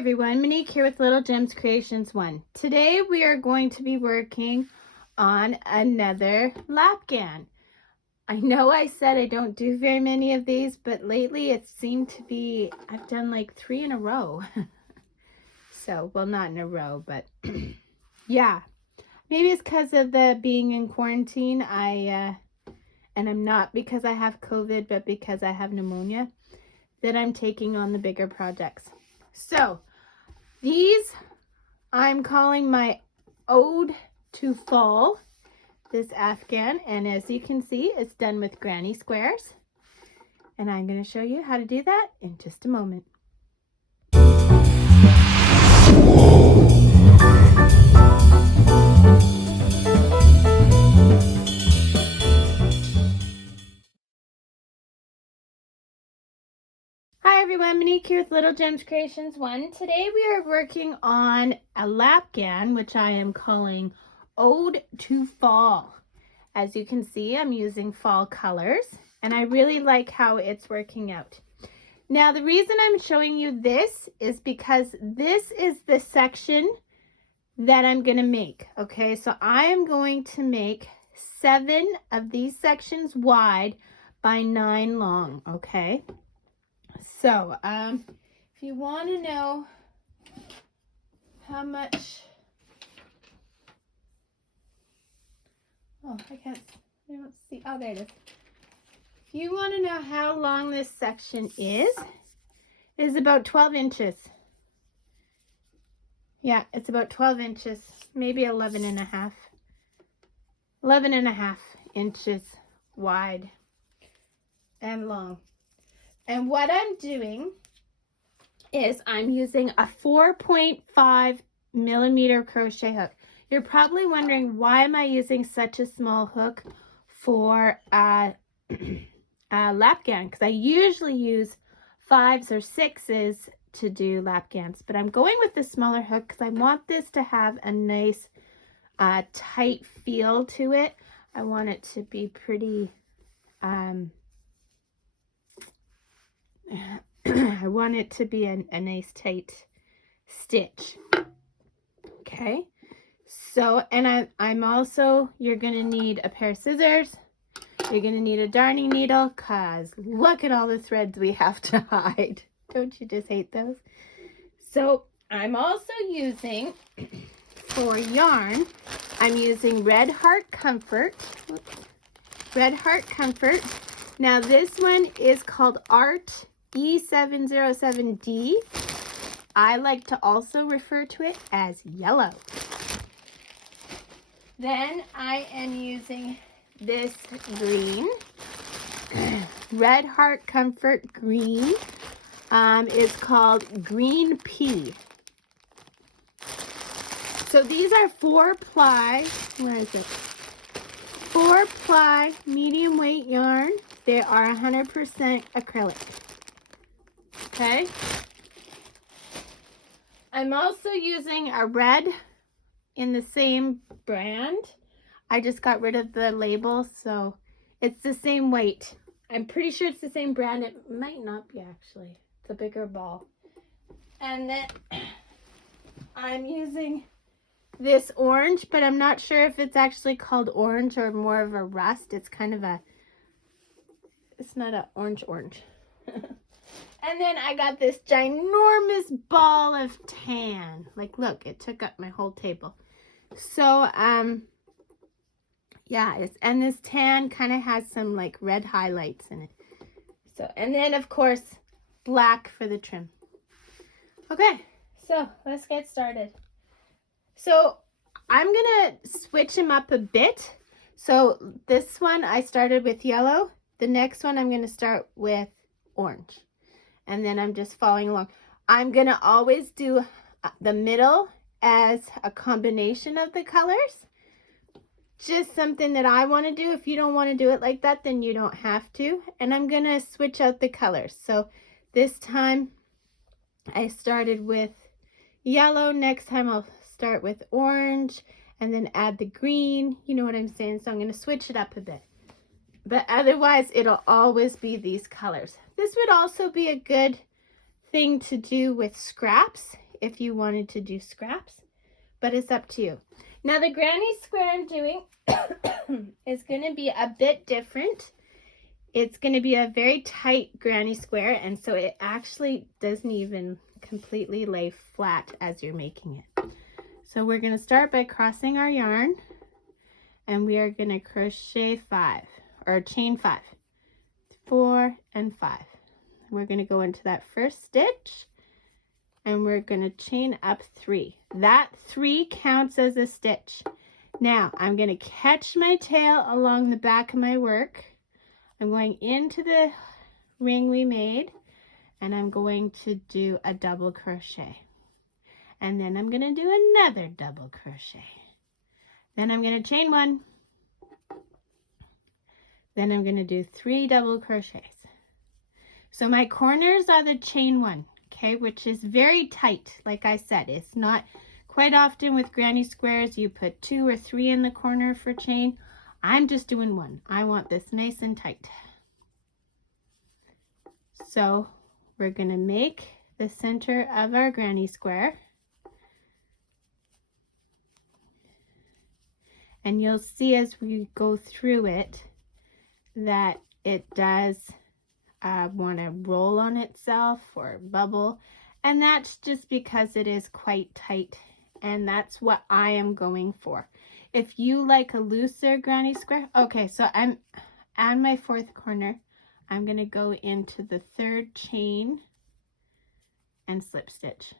everyone, Monique here with Little Gems Creations 1. Today we are going to be working on another lap Ghan. I know I said I don't do very many of these, but lately it seemed to be, I've done like 3 in a row. So, well, not in a row, but yeah. Maybe it's because of the being in quarantine. And I'm not because I have COVID, but because I have pneumonia, that I'm taking on the bigger projects. So, these I'm calling my Ode to Fall, this Afghan, and as you can see, it's done with granny squares. And I'm going to show you how to do that in just a moment. Hi everyone, Monique here with Little Gems Creations 1. Today we are working on a lap Ghan, which I am calling Ode to Fall. As you can see, I'm using fall colors, and I really like how it's working out. Now, the reason I'm showing you this is because this is the section that I'm going to make, okay? So I am going to make 7 of these sections wide by 9 long, okay? So, if you want to know how much, oh, I don't see, oh, there it is. If you want to know how long this section is, it is about 12 inches. Yeah, it's about 12 inches, maybe 11 and a half. 11 and a half inches wide and long. And what I'm doing is I'm using a 4.5 millimeter crochet hook. You're probably wondering, why am I using such a small hook for a lap Ghan? Because I usually use 5s or 6s to do lap Ghans, but I'm going with the smaller hook because I want this to have a nice tight feel to it. I want it to be pretty I want it to be a nice tight stitch. Okay, so, and I'm also, you're gonna need a pair of scissors. You're gonna need a darning needle, cause look at all the threads we have to hide. Don't you just hate those? So I'm also using, for yarn, I'm using Red Heart Comfort. Oops. Red Heart Comfort. Now this one is called Art E707D. I like to also refer to it as yellow. Then I am using this green, Red Heart Comfort green. It's called Green Pea. So these are 4-ply, where is it? 4-ply medium weight yarn. They are 100% acrylic. Okay. I'm also using a red in the same brand. I just got rid of the label, so it's the same weight. I'm pretty sure it's the same brand. It might not be, actually. It's a bigger ball. And then I'm using this orange, but I'm not sure if it's actually called orange or more of a rust. It's kind of a, it's not an orange. And then I got this ginormous ball of tan. Like, look, it took up my whole table. So, yeah, and this tan kind of has some like red highlights in it. So, and then of course, black for the trim. Okay, so let's get started. So I'm gonna switch them up a bit. So this one I started with yellow. The next one I'm gonna start with orange. And then I'm just following along. I'm gonna always do the middle as a combination of the colors. Just something that I want to do. If you don't want to do it like that, then you don't have to. And I'm going to switch out the colors. So this time I started with yellow. Next time I'll start with orange and then add the green. You know what I'm saying? So I'm going to switch it up a bit. But otherwise, it'll always be these colors. This would also be a good thing to do with scraps if you wanted to do scraps, but it's up to you. Now the granny square I'm doing is going to be a bit different. It's going to be a very tight granny square, and so it actually doesn't even completely lay flat as you're making it. So we're going to start by crossing our yarn, and we are going to crochet 5 or chain 5, 4 and 5. We're going to go into that first stitch, and we're going to chain up 3. That 3 counts as a stitch. Now I'm going to catch my tail along the back of my work. I'm going into the ring we made, and I'm going to do a double crochet. And then I'm going to do another double crochet. Then I'm going to chain 1. Then I'm going to do 3 double crochets. So my corners are the chain 1, okay, which is very tight. Like I said, it's not quite often with granny squares you put 2 or 3 in the corner for chain. I'm just doing 1. I want this nice and tight. So we're going to make the center of our granny square. And you'll see as we go through it that it does want to roll on itself or bubble. And that's just because it is quite tight. And that's what I am going for. If you like a looser granny square, okay, so I'm on my 4th corner. I'm going to go into the 3rd chain and slip stitch.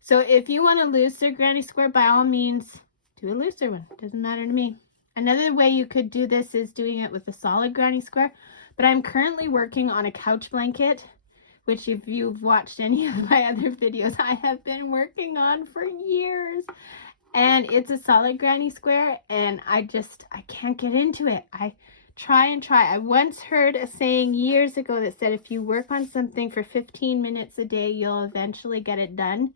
So if you want a looser granny square, by all means, do a looser one. Doesn't matter to me. Another way you could do this is doing it with a solid granny square, but I'm currently working on a couch blanket, which if you've watched any of my other videos, I have been working on for years. And it's a solid granny square, and I can't get into it. I try and try. I once heard a saying years ago that said if you work on something for 15 minutes a day, you'll eventually get it done,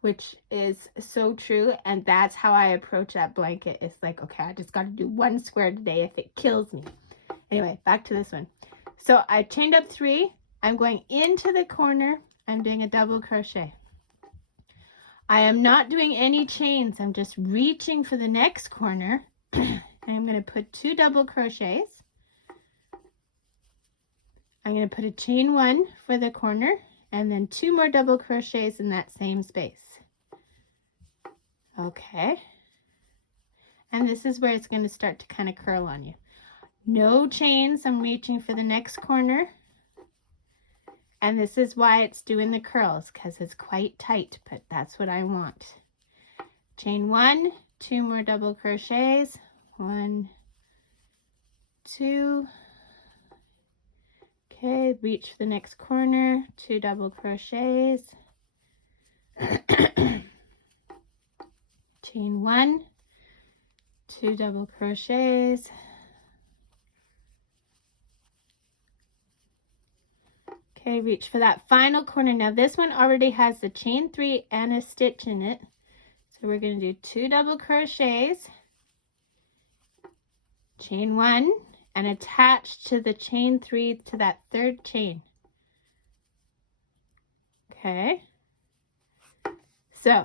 which is so true. And that's how I approach that blanket. It's like, okay, I just got to do 1 square today if it kills me. Anyway, back to this one. So I chained up 3. I'm going into the corner. I'm doing a double crochet. I am not doing any chains. I'm just reaching for the next corner. And I'm going to put 2 double crochets. I'm going to put a chain 1 for the corner and then 2 more double crochets in that same space. Okay. And this is where it's going to start to kind of curl on you. No chains. I'm reaching for the next corner. And this is why it's doing the curls, because it's quite tight, but that's what I want. Chain 1, 2 more double crochets. 1, 2. Okay, reach for the next corner, 2 double crochets. Chain 1, 2 double crochets. Okay, reach for that final corner. Now this one already has the chain 3 and a stitch in it. So we're going to do 2 double crochets, chain 1, and attach to the chain 3 to that 3rd chain. Okay. So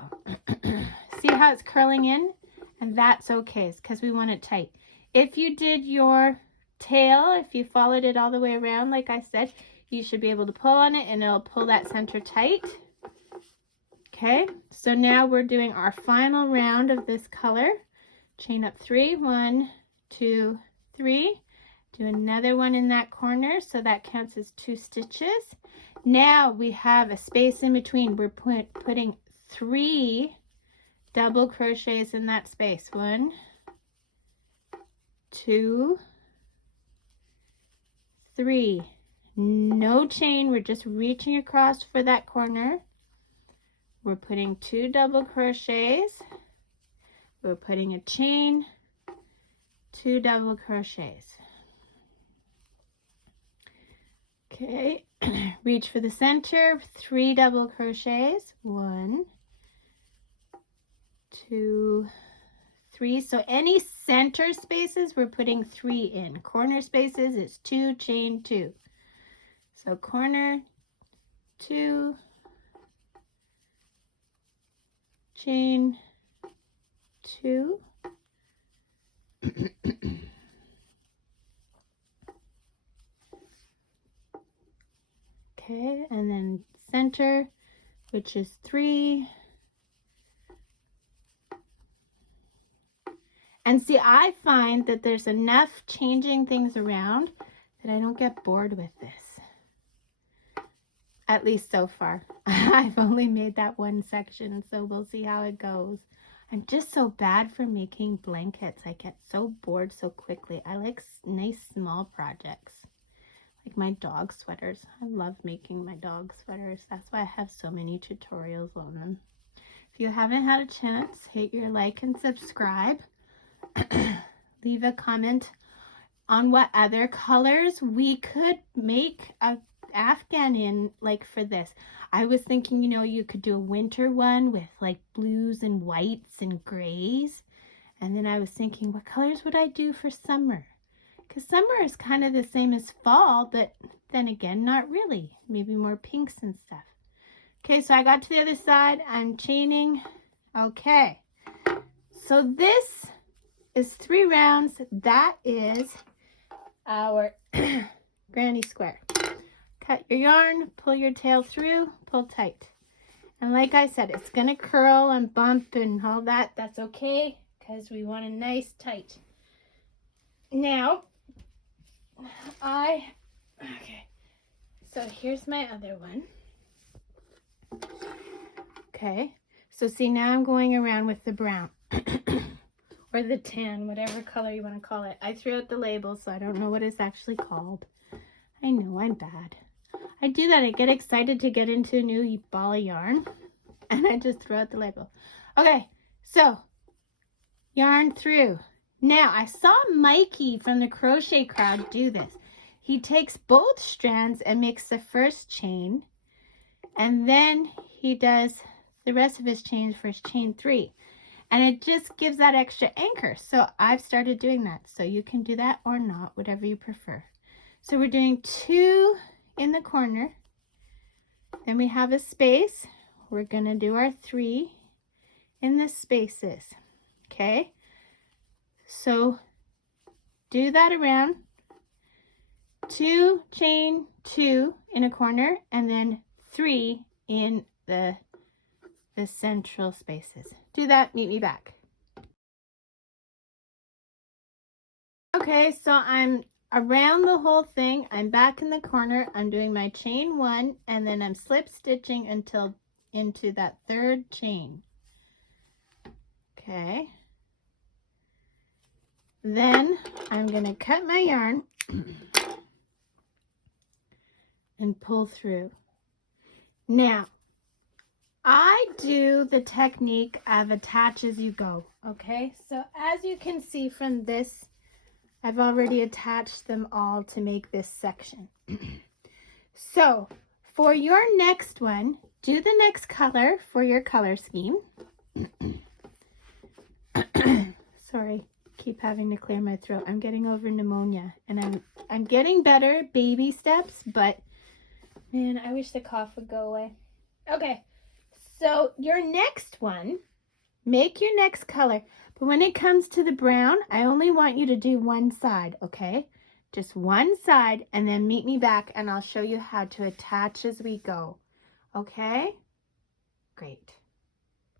see how it's curling in? And that's okay. It's because we want it tight. If you did your tail, if you followed it all the way around, like I said, you should be able to pull on it and it'll pull that center tight. Okay, so now we're doing our final round of this color. Chain up 3, 1, 2, 3. Do another one in that corner, so that counts as 2 stitches. Now we have a space in between. We're putting 3 double crochets in that space. 1, 2, 3. No chain, we're just reaching across for that corner. We're putting 2 double crochets. We're putting a chain, 2 double crochets. Okay, reach for the center, 3 double crochets. 1, 2, 3. So any center spaces, we're putting 3 in. Corner spaces is 2, chain 2. So corner, 2, chain 2. Okay, and then center, which is 3. And see, I find that there's enough changing things around that I don't get bored with this. At least so far. I've only made that one section, so we'll see how it goes. I'm just so bad for making blankets. I get so bored so quickly. I like nice small projects. Like my dog sweaters. I love making my dog sweaters. That's why I have so many tutorials on them. If you haven't had a chance, hit your like and subscribe. Leave a comment on what other colors we could make a Afghan in, like for this. I was thinking, you know, you could do a winter one with like blues and whites and grays. And then I was thinking, what colors would I do for summer? Because summer is kind of the same as fall, but then again, not really. Maybe more pinks and stuff. Okay, so I got to the other side. I'm chaining. Okay, so this is 3 rounds. That is our granny square. Cut your yarn, pull your tail through, pull tight. And like I said, it's going to curl and bump and all that. That's okay, because we want a nice tight. Now, okay, so here's my other one. Okay, so see, now I'm going around with the brown. Or the tan, whatever color you want to call it. I threw out the label, so I don't know what it's actually called. I know, I'm bad. I do that. I get excited to get into a new ball of yarn, and I just throw out the label. Okay, so yarn through. Now, I saw Mikey from the crochet crowd do this. He takes both strands and makes the first chain, and then he does the rest of his chains for chain 3. And it just gives that extra anchor. So I've started doing that. So you can do that or not, whatever you prefer. So we're doing 2 in the corner. Then we have a space. We're going to do our 3 in the spaces. Okay. So do that around. 2, chain 2 in a corner, and then 3 in the central spaces. Do that, meet me back. Okay, so I'm around the whole thing. I'm back in the corner. I'm doing my chain 1, and then I'm slip stitching until into that 3rd chain. Okay. Then I'm going to cut my yarn and pull through. Now, I do the technique of attach as you go, okay? So as you can see from this, I've already attached them all to make this section. So for your next one, do the next color for your color scheme. Sorry, keep having to clear my throat. I'm getting over pneumonia, and I'm getting better, baby steps, but man, I wish the cough would go away. Okay. So your next one, make your next color. But when it comes to the brown, I only want you to do one side, okay? Just one side, and then meet me back and I'll show you how to attach as we go. Okay? Great.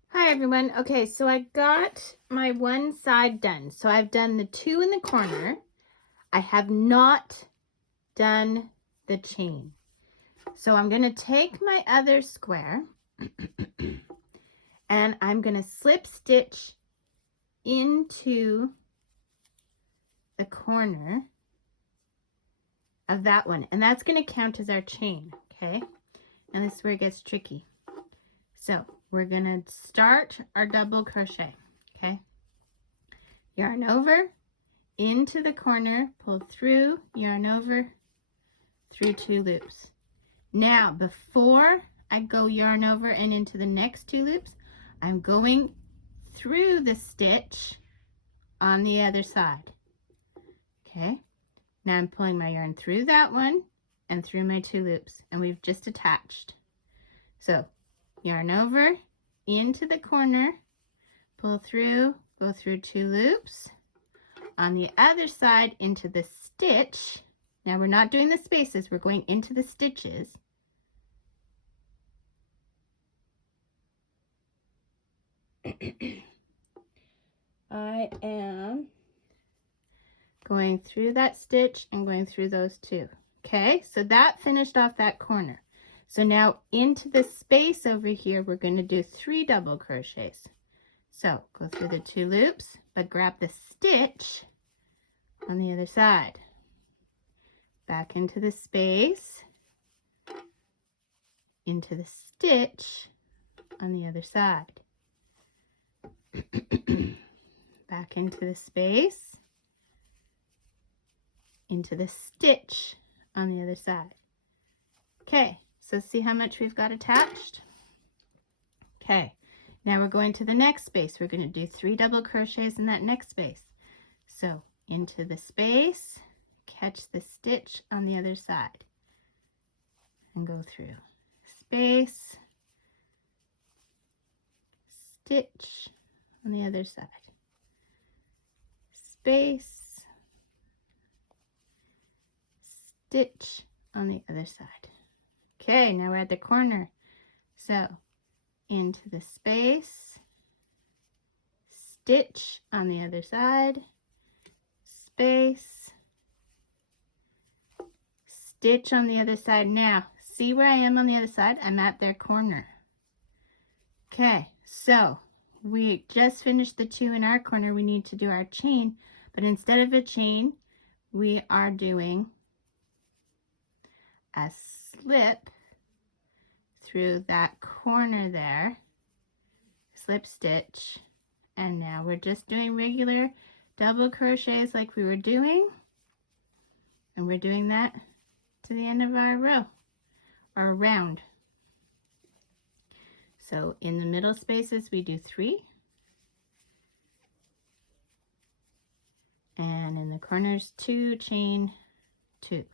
Hi everyone. Okay, so I got my one side done. So I've done the 2 in the corner. I have not done the chain. So I'm going to take my other square and I'm going to slip stitch into the corner of that one, and that's going to count as our chain. Okay, and this is where it gets tricky. So we're going to start our double crochet. Okay, yarn over into the corner, pull through, yarn over, through 2 loops. Now before I go yarn over and into the next 2 loops, I'm going through the stitch on the other side. Okay, now I'm pulling my yarn through that one and through my 2 loops, and we've just attached. So yarn over into the corner, pull through, go through 2 loops. On the other side into the stitch. Now we're not doing the spaces, we're going into the stitches. I am going through that stitch and going through those 2. Okay, so that finished off that corner. So now into the space over here, we're going to do 3 double crochets. So go through the 2 loops, but grab the stitch on the other side. Back into the space, into the stitch on the other side. Back into the space, into the stitch on the other side. Okay, so see how much we've got attached? Okay, now we're going to the next space. We're going to do 3 double crochets in that next space. So into the space, catch the stitch on the other side and go through. Space, stitch on the other side. Space, stitch on the other side. Okay, now we're at the corner. So into the space, stitch on the other side, space, stitch on the other side. Now, see where I am on the other side? I'm at their corner. Okay, so we just finished the 2 in our corner. We need to do our chain, but instead of a chain, we are doing a slip through that corner there, slip stitch, and now we're just doing regular double crochets like we were doing, and we're doing that to the end of our row or round. So in the middle spaces we do 3, and in the corners 2, chain 2.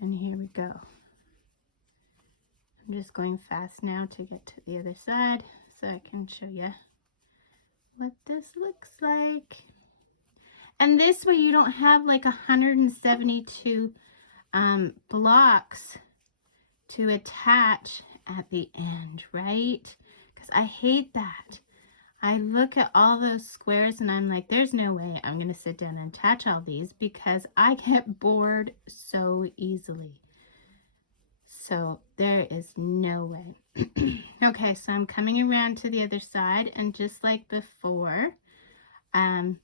And here we go. I'm just going fast now to get to the other side so I can show you what this looks like. And this way you don't have like 172 blocks to attach at the end, right? Because I hate that. I look at all those squares and I'm like, there's no way I'm going to sit down and attach all these because I get bored so easily. So there is no way. Okay, so I'm coming around to the other side, and just like before, you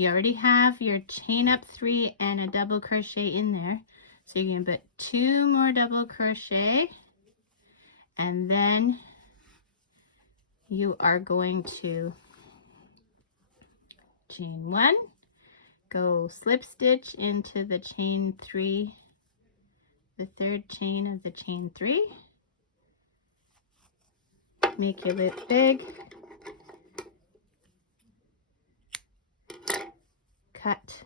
already have your chain up 3 and a double crochet in there. So you're going to put 2 more double crochet, and then you are going to chain 1, go slip stitch into the chain 3, the 3rd chain of the chain 3, make your loop big, cut,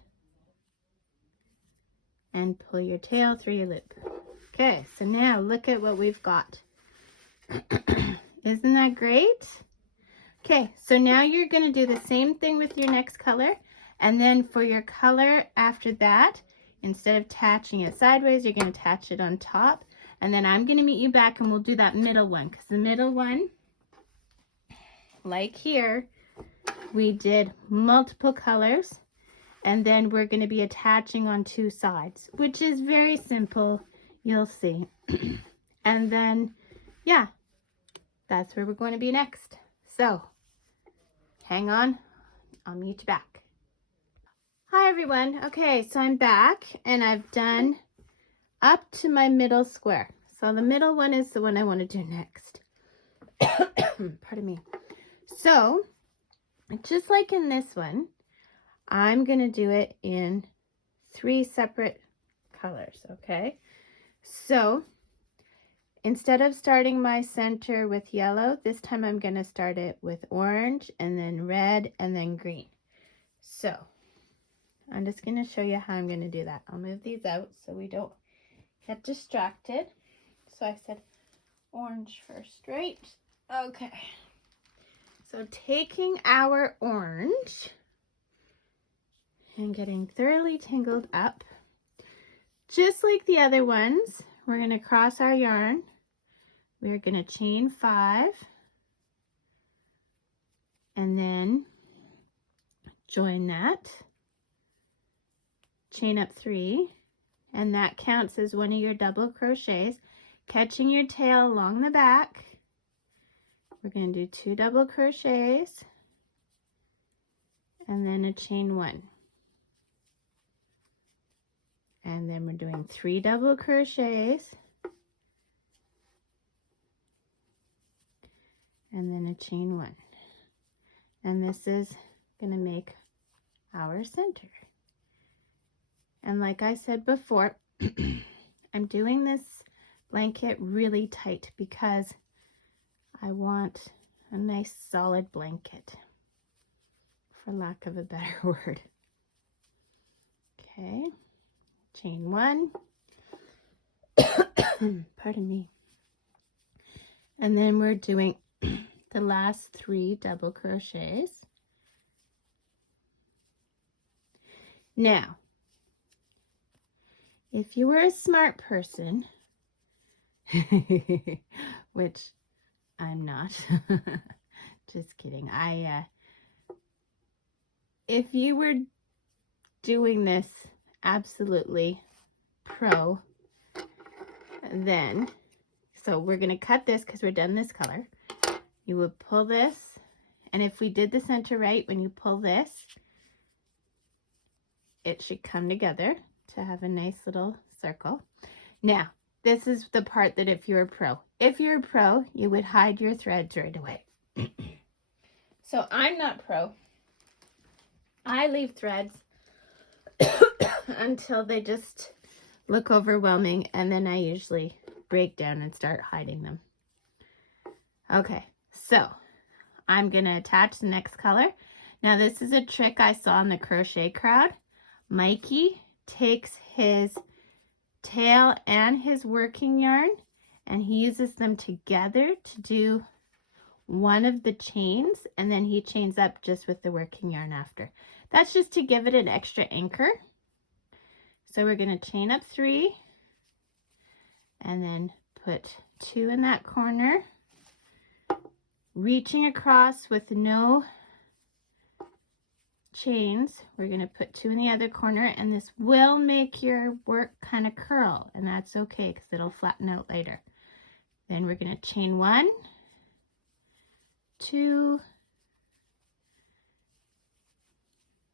and pull your tail through your loop. Okay, so now look at what we've got. Isn't that great? Okay, so now you're going to do the same thing with your next color, and then for your color after that, instead of attaching it sideways, you're going to attach it on top, and then I'm going to meet you back and we'll do that middle one, because the middle one, like here, we did multiple colors, and then we're going to be attaching on 2 sides, which is very simple, you'll see. And then, yeah, that's where we're going to be next. So, hang on, I'll meet you back. Hi everyone. Okay, so I'm back and I've done up to my middle square. So the middle one is the one I want to do next. Pardon me. So, just like in this one, I'm going to do it in 3 separate colors, okay? So, instead of starting my center with yellow, this time I'm going to start it with orange and then red and then green. So, I'm just going to show you how I'm going to do that. I'll move these out so we don't get distracted. So I said orange first, right? Okay. So taking our orange and getting thoroughly tangled up, just like the other ones, we're going to cross our yarn. We're going to chain 5 and then join that, chain up 3, and that counts as one of your double crochets, catching your tail along the back. We're going to do 2 double crochets and then a chain 1. And then we're doing 3 double crochets and then a chain 1. And this is going to make our center. And like I said before, I'm doing this blanket really tight because I want a nice solid blanket, for lack of a better word. Okay, chain 1. Pardon me. And then we're doing the last 3 double crochets. Now, if you were a smart person, which I'm not, just kidding. If you were doing this absolutely pro, then, so we're going to cut this because we're done this color. You would pull this, and if we did the center right, when you pull this, it should come together to have a nice little circle. Now, this is the part that if you're a pro. If you're a pro, you would hide your threads right away. So I'm not pro. I leave threads until they just look overwhelming, and then I usually break down and start hiding them. Okay, so I'm going to attach the next color. Now this is a trick I saw in the crochet crowd. Mikey takes his tail and his working yarn and he uses them together to do one of the chains, and then he chains up just with the working yarn after. That's just to give it an extra anchor. So we're going to chain up 3 and then put 2 in that corner, reaching across with no chains. We're going to put 2 in the other corner, and this will make your work kind of curl, and that's okay because it'll flatten out later. Then we're going to chain 1, 2,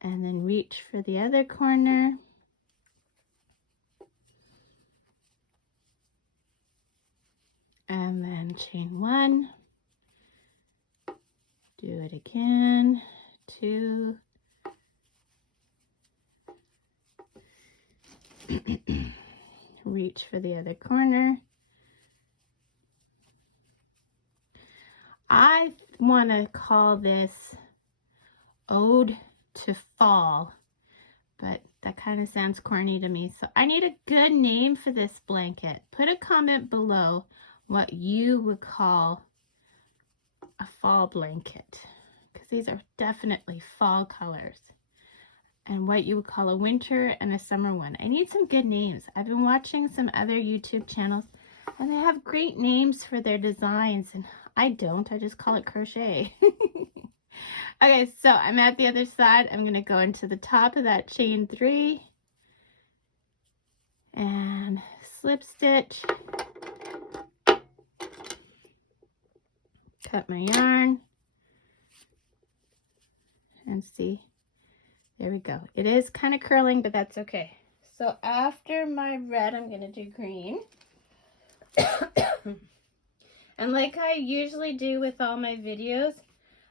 and then reach for the other corner. And then chain 1, do it again, 2, reach for the other corner. I want to call this Ode to Fall, but that kind of sounds corny to me. So I need a good name for this blanket. Put a comment below what you would call a fall blanket, because these are definitely fall colors, and what you would call a winter and a summer one. I need some good names. I've been watching some other YouTube channels and they have great names for their designs, and I don't. I just call it crochet. Okay, so I'm at the other side. I'm going to go into the top of that chain 3 and slip stitch, cut my yarn, and see, there we go. It is kind of curling, but that's okay. So after my red, I'm going to do green. And like I usually do with all my videos,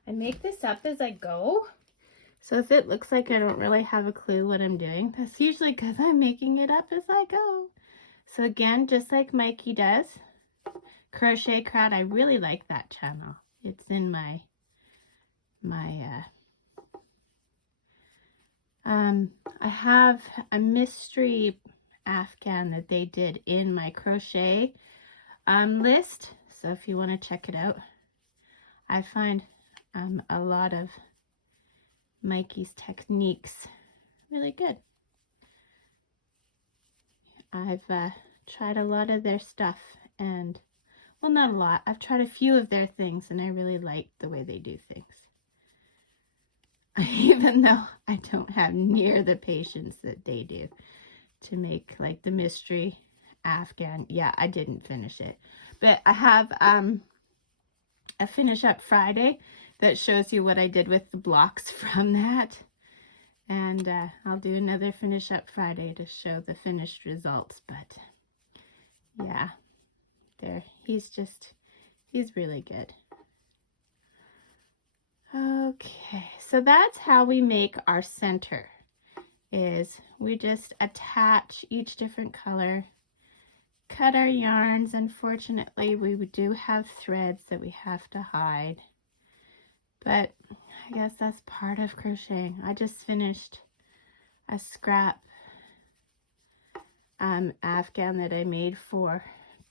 I make this up as I go. So if it looks like I don't really have a clue what I'm doing, that's usually because I'm making it up as I go. So again, just like Mikey does, Crochet Crowd, I really like that channel. It's in my I have a mystery Afghan that they did in my crochet list. So if you want to check it out, I find a lot of Mikey's techniques really good. I've tried a lot of their stuff, and well, not a lot. I've tried a few of their things, and I really like the way they do things. Even though I don't have near the patience that they do to make like the mystery Afghan. Yeah, I didn't finish it, but I have a finish up Friday that shows you what I did with the blocks from that, and I'll do another finish up Friday to show the finished results. But yeah, he's really good. Okay, so that's how we make our center, is we just attach each different color, cut our yarns. Unfortunately, we do have threads that we have to hide, but I guess that's part of crocheting. I just finished a scrap Afghan that I made for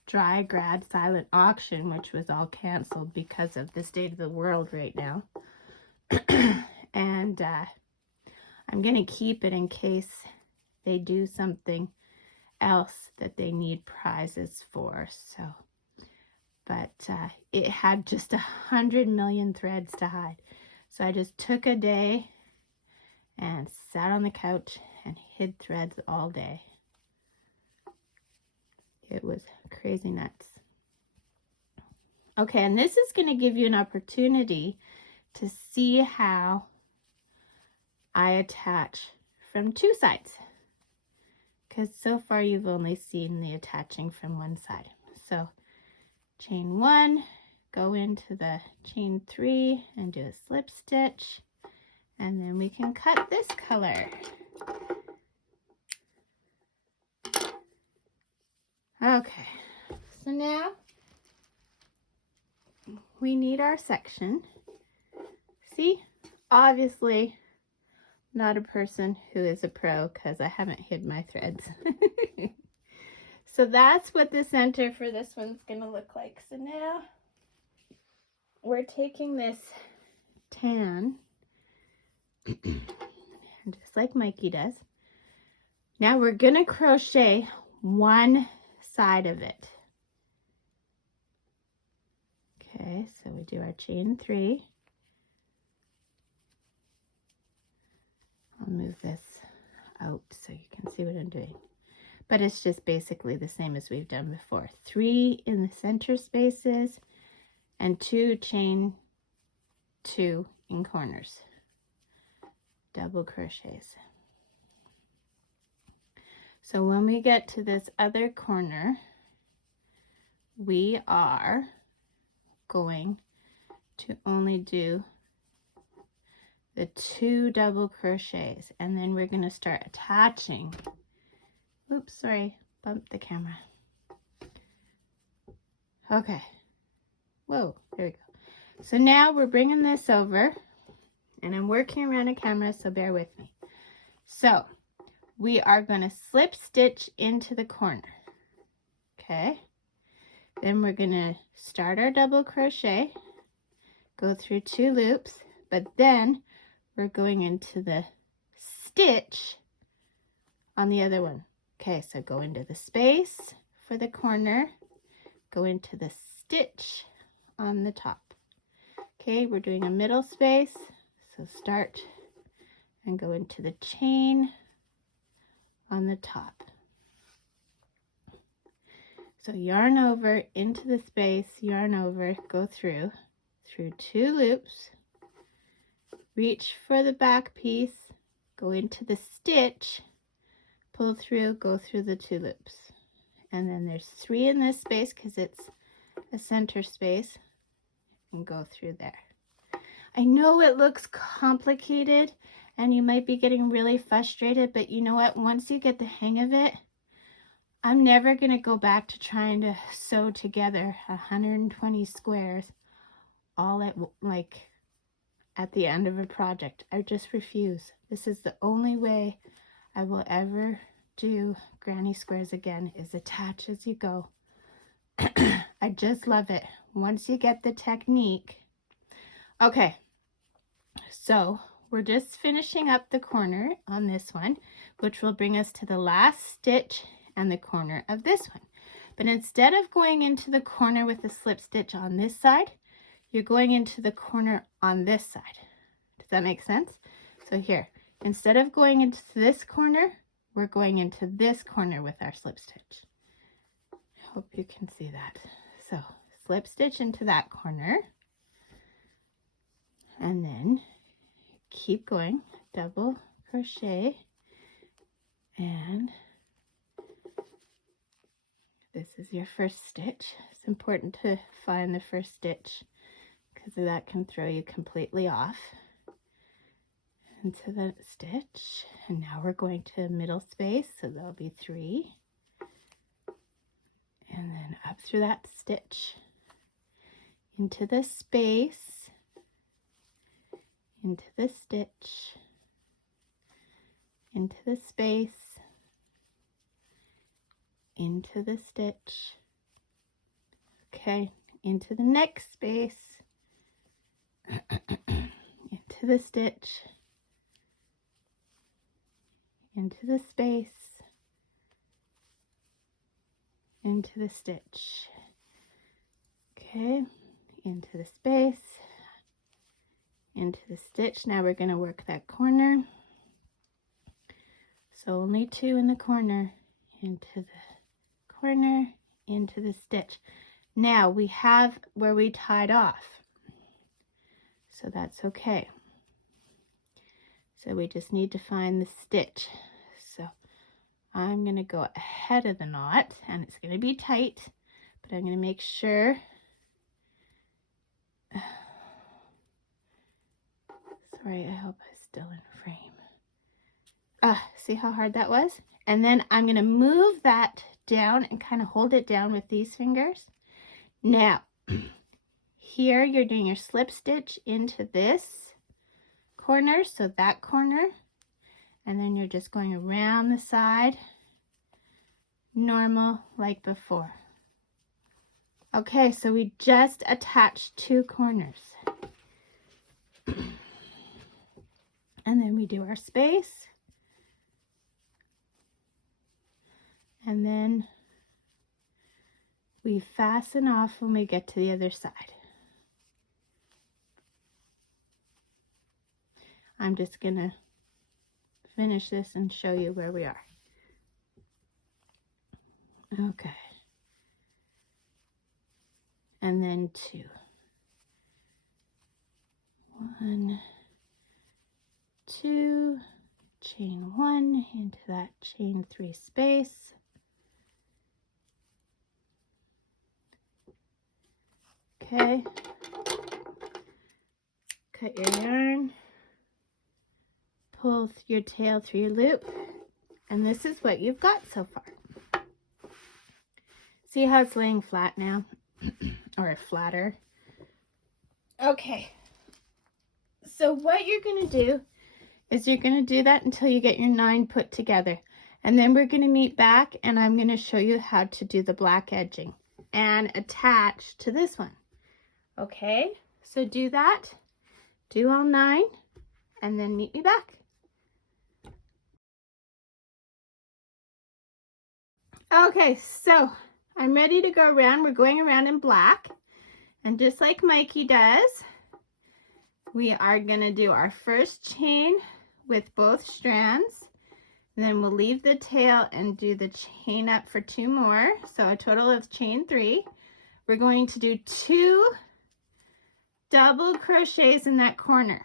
Dry Grad Silent Auction, which was all canceled because of the state of the world right now. And I'm going to keep it in case they do something else that they need prizes for. So, but it had just 100 million threads to hide. So I just took a day and sat on the couch and hid threads all day. It was crazy nuts. Okay, and this is going to give you an opportunity to see how I attach from two sides, because so far you've only seen the attaching from one side. So chain 1, go into the chain 3 and do a slip stitch, and then we can cut this color. Okay, so now we need our section. See, obviously not a person who is a pro because I haven't hid my threads. So that's what the center for this one's gonna look like. So now we're taking this tan, just like Mikey does. Now we're gonna crochet one side of it. Okay, so we do our chain 3. I'll move this out so you can see what I'm doing. But it's just basically the same as we've done before. 3 in the center spaces and 2 chain 2 in corners. Double crochets. So when we get to this other corner, we are going to only do the 2 double crochets, and then we're going to start attaching. Oops, sorry, bumped the camera. Okay, whoa, there we go. So now we're bringing this over, and I'm working around a camera, so bear with me. So we are going to slip stitch into the corner. Okay, then we're going to start our double crochet, go through 2 loops, but then we're going into the stitch on the other one. Okay, so go into the space for the corner, go into the stitch on the top. Okay, we're doing a middle space, so start and go into the chain on the top. So yarn over into the space, yarn over, go through 2 loops, reach for the back piece, go into the stitch, pull through, go through the 2 loops. And then there's 3 in this space because it's a center space, and go through there. I know it looks complicated and you might be getting really frustrated, but you know what? Once you get the hang of it, I'm never going to go back to trying to sew together 120 squares all at the end of a project. I just refuse. This is the only way I will ever do granny squares again is attach as you go. I just love it once you get the technique. Okay, so we're just finishing up the corner on this one, which will bring us to the last stitch and the corner of this one. But instead of going into the corner with the slip stitch on this side, you're going into the corner on this side. Does that make sense? So here, instead of going into this corner, we're going into this corner with our slip stitch. Hope you can see that. So slip stitch into that corner, and then keep going, double crochet, and this is your first stitch. It's important to find the first stitch because that can throw you completely off. Into the stitch, and now we're going to middle space, so there'll be 3, and then up through that stitch, into the space, into the stitch, into the space, into the stitch, okay, into the next space, into the stitch, into the space, into the stitch, okay, into the space, into the stitch. Now we're going to work that corner, so only 2 in the corner, into the corner, into the stitch. Now we have where we tied off, so that's okay. So we just need to find the stitch. So I'm going to go ahead of the knot, and it's going to be tight, but I'm going to make sure. Sorry, I hope I'm still in frame. See how hard that was? And then I'm going to move that down and kind of hold it down with these fingers. Now, here you're doing your slip stitch into this corner, so that corner, and then you're just going around the side, normal like before. Okay, so we just attached 2 corners. And then we do our space, and then we fasten off when we get to the other side. I'm just gonna finish this and show you where we are. Okay. And then 2. 1, 2, chain 1 into that chain 3 space. Okay. Cut your yarn. Pull your tail through your loop, and this is what you've got so far. See how it's laying flat now? Or flatter. Okay, so what you're going to do is you're going to do that until you get your 9 put together, and then we're going to meet back and I'm going to show you how to do the black edging and attach to this one. Okay, so do that, do all 9, and then meet me back. Okay, so I'm ready to go around. We're going around in black, and just like Mikey does, we are going to do our first chain with both strands, then we'll leave the tail and do the chain up for 2 more, so a total of chain 3. We're going to do 2 double crochets in that corner.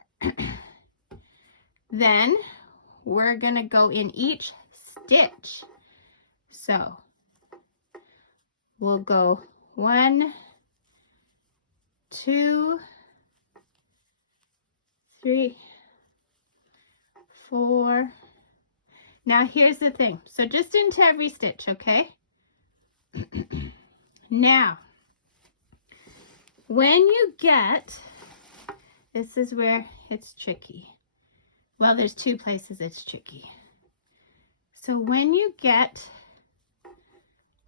Then we're going to go in each stitch. So we'll go 1, 2, 3, 4. Now here's the thing. So just into every stitch, okay? Now, when you get, this is where it's tricky. Well, there's 2 places it's tricky. So when you get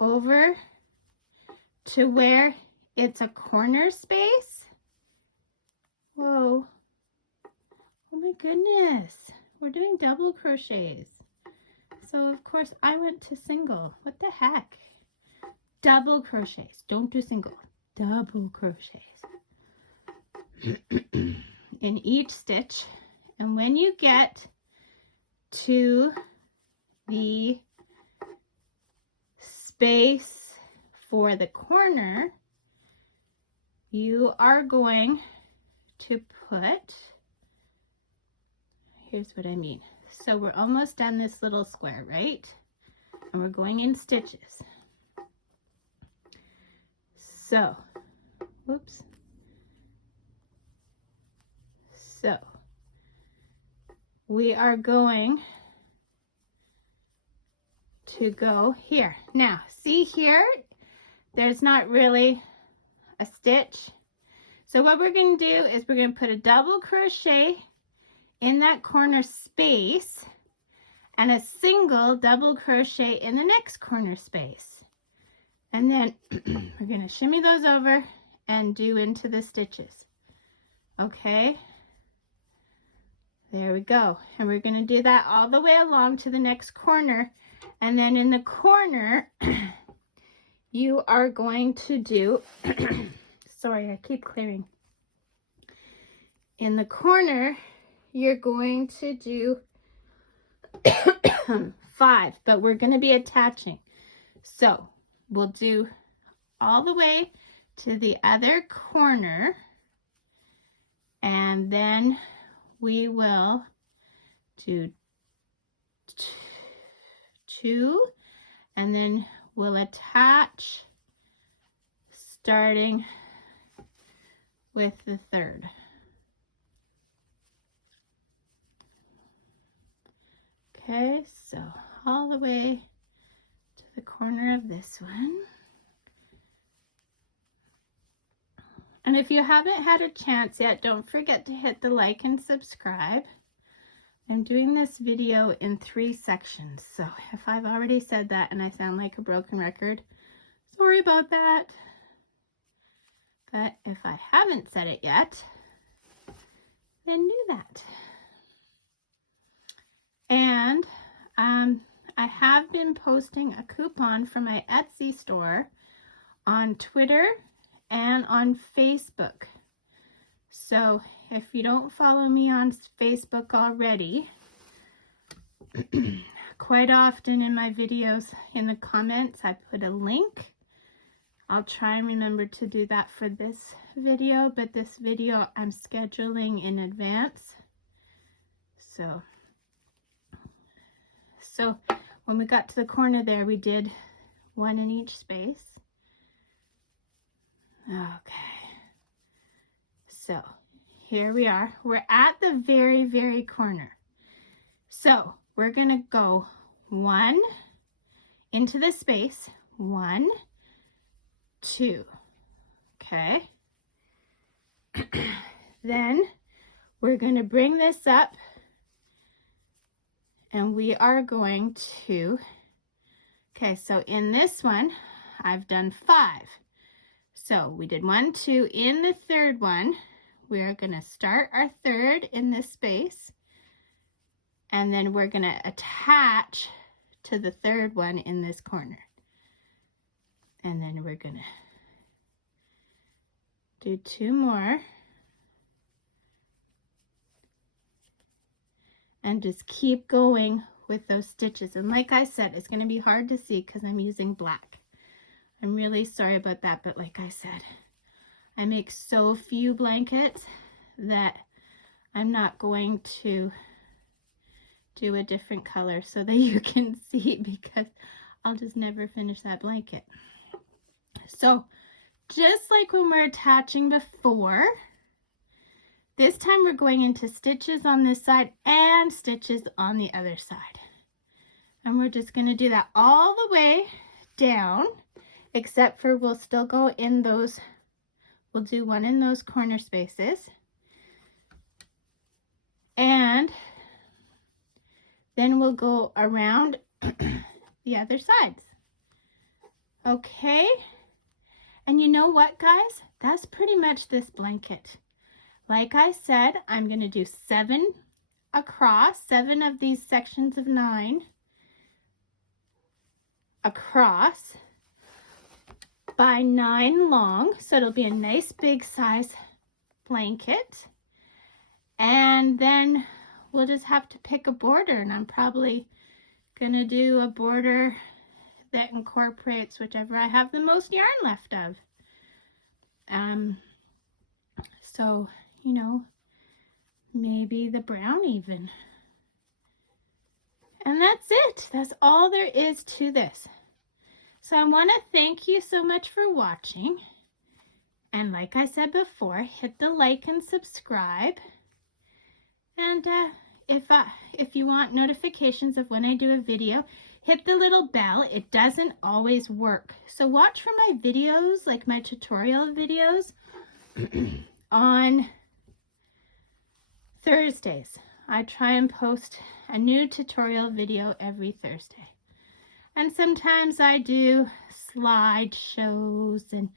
over to where it's a corner space, whoa, oh my goodness, we're doing double crochets. So of course I went to single. What the heck? Double crochets. Don't do single. Double crochets in each stitch. And when you get to the space for the corner, you are going to put, here's what I mean. So we're almost done this little square, right? And we're going in stitches. So, whoops. So, we are going to go here. Now, see here, there's not really a stitch. So what we're going to do is we're going to put a double crochet in that corner space and a single double crochet in the next corner space. And then we're going to shimmy those over and do into the stitches. Okay? There we go. And we're going to do that all the way along to the next corner. And then in the corner, you are going to do, sorry, I keep clearing. In the corner, you're going to do 5, but we're going to be attaching. So we'll do all the way to the other corner, and then we will do 2, and then we'll attach starting with the 3rd. Okay, so all the way to the corner of this one. And if you haven't had a chance yet, don't forget to hit the like and subscribe. I'm doing this video in 3 sections, so if I've already said that and I sound like a broken record, sorry about that. But if I haven't said it yet, then do that. And I have been posting a coupon for my Etsy store on Twitter and on Facebook. So if you don't follow me on Facebook already, quite often in my videos in the comments I put a link. I'll try and remember to do that for this video, but this video I'm scheduling in advance. So when we got to the corner there, we did 1 in each space. Okay, so here we are. We're at the very, very corner. So we're going to go 1 into the space, 1, 2, okay? Then we're going to bring this up, and we are going to, okay, so in this one, I've done 5. So we did 1, 2. In the 3rd one, we're going to start our 3rd in this space, and then we're going to attach to the 3rd one in this corner. And then we're going to do 2 more. And just keep going with those stitches. And like I said, it's going to be hard to see because I'm using black. I'm really sorry about that, but like I said, I make so few blankets that I'm not going to do a different color so that you can see, because I'll just never finish that blanket. So just like when we're attaching before, this time we're going into stitches on this side and stitches on the other side. And we're just going to do that all the way down, except for we'll still go in those, we'll do 1 in those corner spaces. And then we'll go around the other sides. Okay, and you know what, guys? That's pretty much this blanket. Like I said, I'm going to do 7 across, 7 of these sections of 9 across by 9 long, so it'll be a nice big size blanket. And then we'll just have to pick a border, and I'm probably going to do a border that incorporates whichever I have the most yarn left of. So, you know, maybe the brown even. And that's it. That's all there is to this. So I want to thank you so much for watching. And like I said before, hit the like and subscribe. And if you want notifications of when I do a video, hit the little bell. It doesn't always work. So watch for my videos, like my tutorial videos, on Thursdays. I try and post a new tutorial video every Thursday. And sometimes I do slideshows and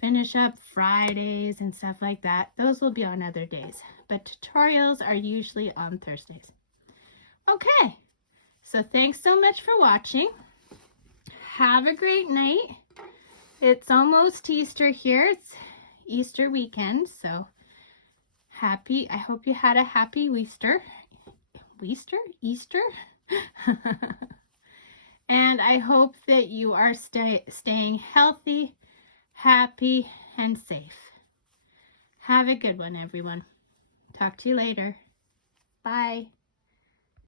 finish up Fridays and stuff like that. Those will be on other days, but tutorials are usually on Thursdays. Okay, so thanks so much for watching. Have a great night. It's almost Easter here. It's Easter weekend, so happy. I hope you had a happy Easter. Easter? And I hope that you are staying healthy, happy, and safe. Have a good one, everyone. Talk to you later. Bye.